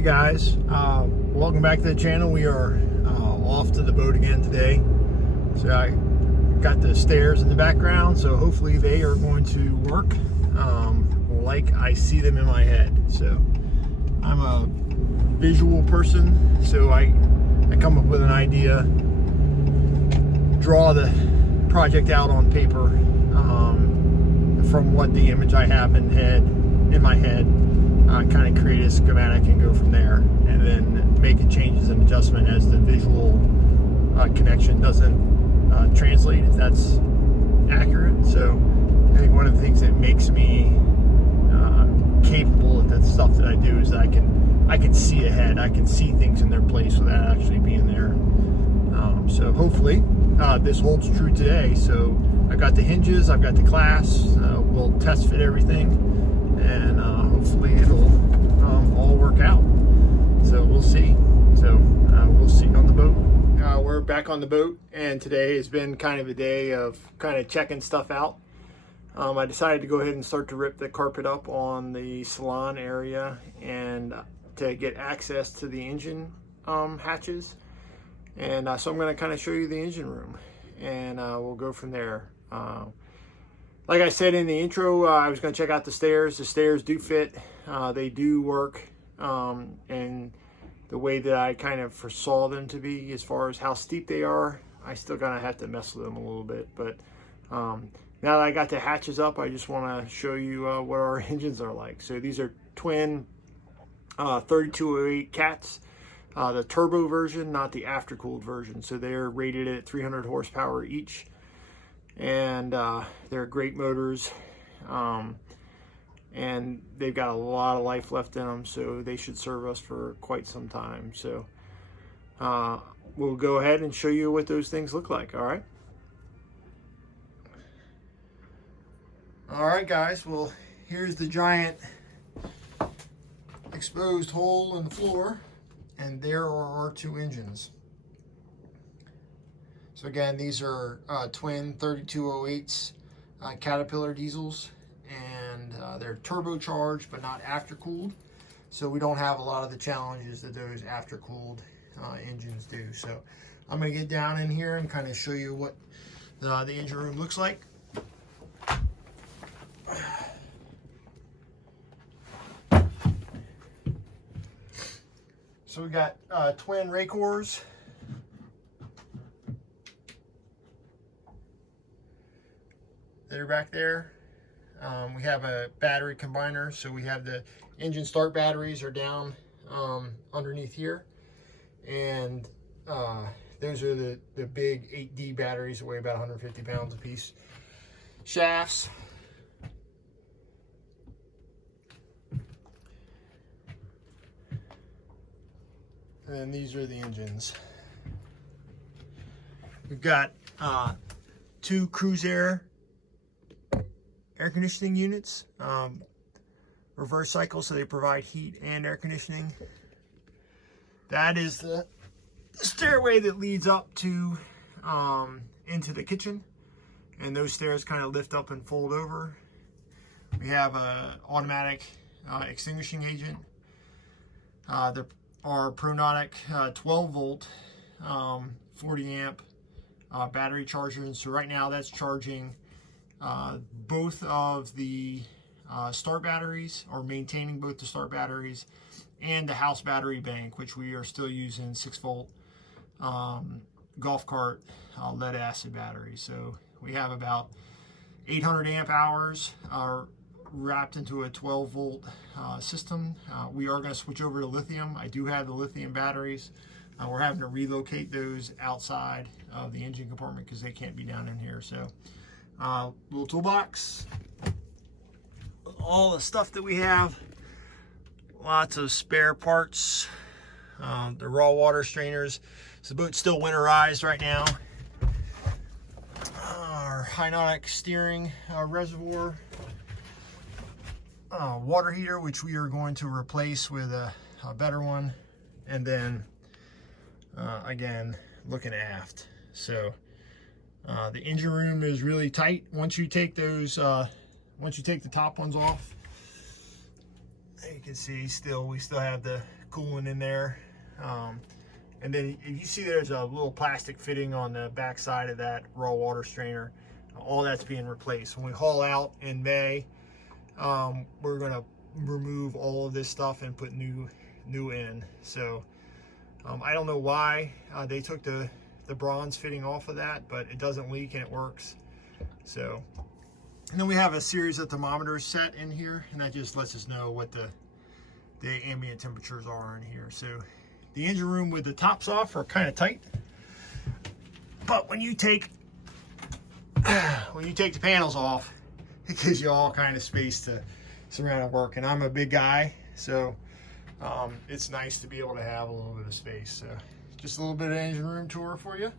Hey guys, welcome back to the channel. We are off to the boat again today. So I got the stairs in the background, so hopefully they are going to work like I see them in my head. So I'm a visual person, so I come up with an idea, draw the project out on paper from what the image I have in my head. Kind of create a schematic and go from there, and then make changes and adjustment as the visual connection doesn't translate, if that's accurate. So I think one of the things that makes me capable of the stuff that I do is that I can see ahead. I can see things in their place without actually being there. So hopefully this holds true today. So I got the hinges, I've got the glass, we'll test fit everything, and hopefully it'll all work out. So we'll see. So we'll see on the boat. We're back on the boat, and today has been kind of a day of kind of checking stuff out. I decided to go ahead and start to rip the carpet up on the salon area and to get access to the engine hatches. And so I'm going to kind of show you the engine room, and we'll go from there. Like I said in the intro, I was going to check out the stairs. The stairs do fit. They do work. And the way that I kind of foresaw them to be, as far as how steep they are, I still going to have to mess with them a little bit. But now that I got the hatches up, I just want to show you what our engines are like. So these are twin 3208 cats. The turbo version, not the after-cooled version. So they're rated at 300 horsepower each. And they're great motors, and they've got a lot of life left in them, so they should serve us for quite some time. So we'll go ahead and show you what those things look like. All right guys, well, here's the giant exposed hole in the floor, and there are our two engines. So again, these are twin 3208's Caterpillar diesels, and they're turbocharged but not after-cooled. So we don't have a lot of the challenges that those after-cooled engines do. So I'm going to get down in here and kind of show you what the engine room looks like. So we got twin Racors. They're back there. We have a battery combiner, so we have the engine start batteries are down underneath here, and those are the big 8D batteries that weigh about 150 pounds a piece. Shafts. And then these are the engines. We've got two cruise air conditioning units, reverse cycle, so they provide heat and air conditioning. That is the stairway that leads up to into the kitchen, and those stairs kind of lift up and fold over. We have a automatic extinguishing agent. There are Pronautic 12 volt 40 amp battery chargers. So right now that's charging both of the start batteries, or maintaining both the start batteries and the house battery bank, which we are still using 6 volt golf cart lead acid battery. So we have about 800 amp hours wrapped into a 12 volt system. We are going to switch over to lithium. I do have the lithium batteries. We're having to relocate those outside of the engine compartment because they can't be down in here. So little toolbox, all the stuff that we have, lots of spare parts, the raw water strainers. So the boat's still winterized right now. Our Hydraulic steering reservoir, water heater, which we are going to replace with a better one, and then again, looking aft. So the engine room is really tight. Once you take those, once you take the top ones off, you can see we still have the cooling in there. And then you see there's a little plastic fitting on the back side of that raw water strainer. All that's being replaced. When we haul out in May, we're gonna remove all of this stuff and put new in. So I don't know why they took the bronze fitting off of that, but it doesn't leak and it works. So, and then we have a series of thermometers set in here, and that just lets us know what the ambient temperatures are in here. So the engine room with the tops off are kind of tight, but when you take the panels off, it gives you all kind of space to surround and work. And I'm a big guy, so it's nice to be able to have a little bit of space. So just a little bit of engine room tour for you.